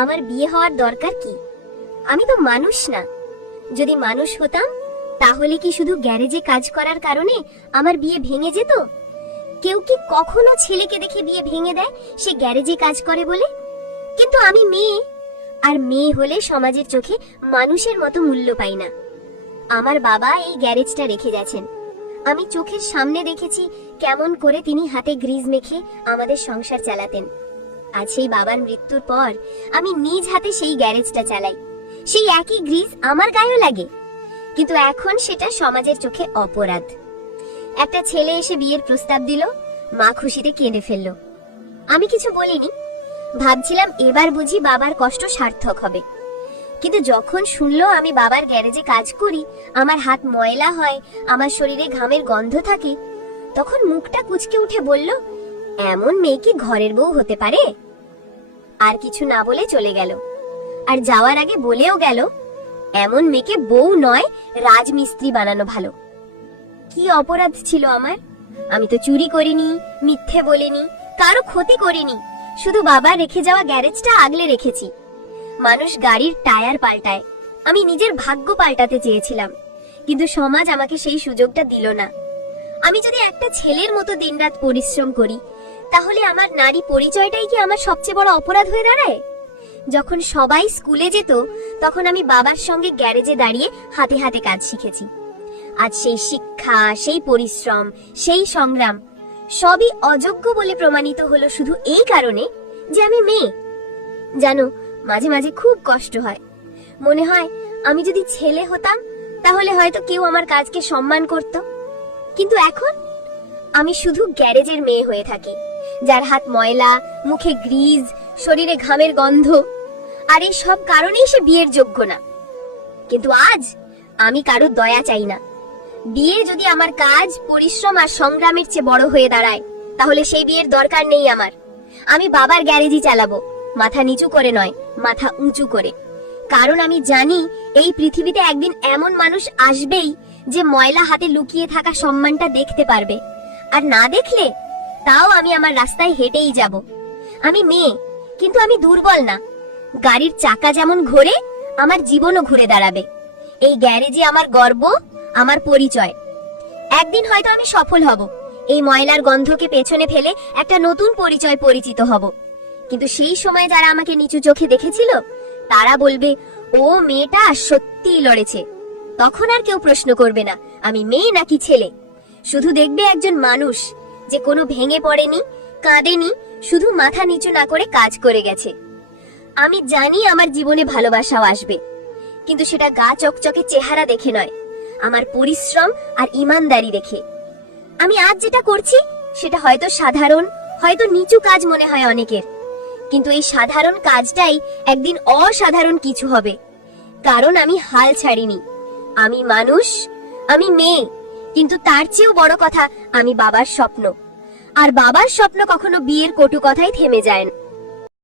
আমার বিয়ে হওয়ার দরকার কি? আমি তো মানুষ না। যদি মানুষ হতাম তাহলে কি শুধু গ্যারেজে কাজ করার কারণে আমার বিয়ে ভেঙে যেত? কেউ কি কখনো ছেলেকে দেখে বিয়ে ভেঙে দেয় সে গ্যারেজে কাজ করে বলে? কিন্তু আমি মেয়ে, আর মেয়ে হলে সমাজের চোখে মানুষের মতো মূল্য পাই না। আমার বাবা এই গ্যারেজটা রেখে গেছেন। আমি চোখের সামনে দেখেছি কেমন করে তিনি হাতে গ্রিজ মেখে আমাদের সংসার চালাতেন। আজ সেই বাবার মৃত্যুর পর আমি নিজ হাতে সেই গ্যারেজটা চালাই। সেই একই গ্রিজ আমার গায়েও লাগে, কিন্তু এখন সেটা সমাজের চোখে অপরাধ। একটা ছেলে এসে বিয়ের প্রস্তাব দিল, মা খুশিতে কেঁদে ফেলল। আমি কিছু বলিনি, ভাবছিলাম এবার বুঝি বাবার কষ্ট সার্থক হবে। কিন্তু যখন শুনলো আমি বাবার গ্যারেজে কাজ করি, আমার হাত ময়লা হয়, আমার শরীরে ঘামের গন্ধ থাকে, তখন মুখটা কুঁচকে উঠে বলল, এমন মেয়ে কি ঘরের বউ হতে পারে? আর কিছু না বলে চলে গেল। আর যাওয়ার আগে বলেও গেল, এমন মেয়েকে বউ নয় রাজমিস্ত্রি বানানো ভালো। কি অপরাধ ছিল আমার? আমি তো চুরি করিনি, মিথ্যে বলিনি, কারো ক্ষতি করিনি, শুধু বাবা রেখে যাওয়া গ্যারেজটা আগলে রেখেছি। মানুষ গাড়ির টায়ার পাল্টায়, আমি নিজের ভাগ্য পাল্টাতে চেয়েছিলাম, কিন্তু সমাজ আমাকে সেই সুযোগটা দিল না। আমি যদি একটা ছেলের মতো দিনরাত পরিশ্রম করি, তাহলে আমার নারী পরিচয়টাই কি আমার সবচেয়ে বড় অপরাধ হয়ে দাঁড়ায়? যখন সবাই স্কুলে যেত, তখন আমি বাবার সঙ্গে গ্যারেজে দাঁড়িয়ে হাতে হাতে কাজ শিখেছি। আজ সেই শিক্ষা, সেই পরিশ্রম, সেই সংগ্রাম সবই অযোগ্য বলে প্রমাণিত হলো শুধু এই কারণে যে আমি মেয়ে। জানো, মাঝে মাঝে খুব কষ্ট হয়। মনে হয় আমি যদি ছেলে হতাম তাহলে হয়তো কেউ আমার কাজকে সম্মান করত। কিন্তু এখন আমি শুধু গ্যারেজের মেয়ে হয়ে থাকি, যার হাত ময়লা, মুখে গ্রিজ, শরীরে ঘামের গন্ধ, আর এই সব কারণেই সে বিয়ের যোগ্য না। কিন্তু আজ আমি কারো দয়া চাই না। বিয়ে যদি আমার কাজ, পরিশ্রম আর সংগ্রামের চেয়ে বড় হয়ে দাঁড়ায়, তাহলে সেই বিয়ের দরকার নেই আমার। আমি বাবার গ্যারেজই চালাবো, মাথা নিচু করে নয়, মাথা উঁচু করে। কারণ আমি জানি এই পৃথিবীতে একদিন এমন মানুষ আসবেই যে ময়লা হাতে লুকিয়ে থাকা সম্মানটা দেখতে পারবে, আর না দেখলে তাও আমি আমার রাস্তায় হেঁটেই যাব। আমি মেয়ে, কিন্তু আমি দুর্বল না। গাড়ির চাকা যেমন ঘোরে, আমার জীবনও ঘুরে দাঁড়াবে। এই গ্যারেজে আমার গর্ব, আমার পরিচয়। একদিন হয়তো আমি সফল হব, এই ময়লার গন্ধকে পেছনে ফেলে একটা নতুন পরিচয় পরিচিত হব। কিন্তু সেই সময় যারা আমাকে নিচু চোখে দেখেছিল, তারা বলবে, ও মেয়েটা সত্যিই লড়েছে। তখন আর কেউ প্রশ্ন করবে না আমি মেয়ে নাকি ছেলে। শুধু দেখবে একজন মানুষ যে কোনো ভেঙে পড়েনি, কাঁদেনি, শুধু মাথা নিচু না করে কাজ করে গেছে। আমি জানি আমার জীবনে ভালোবাসাও আসবে, কিন্তু সেটা গা চকচকে চেহারা দেখে নয়, আমার পরিশ্রম আর ইমানদারি দেখে। আমি আজ যেটা করছি সেটা হয়তো সাধারণ, হয়তো নিচু কাজ মনে হয় অনেকের, কিন্তু এই সাধারণ কাজটাই একদিন অসাধারণ কিছু হবে। কারণ আমি হাল ছাড়িনি। আমি মানুষ, আমি মেয়ে, কিন্তু তার চেয়েও বড় কথা আমি বাবার স্বপ্ন। আর বাবার স্বপ্ন কখনো বিয়ের কটু কথায় থেমে যায় না।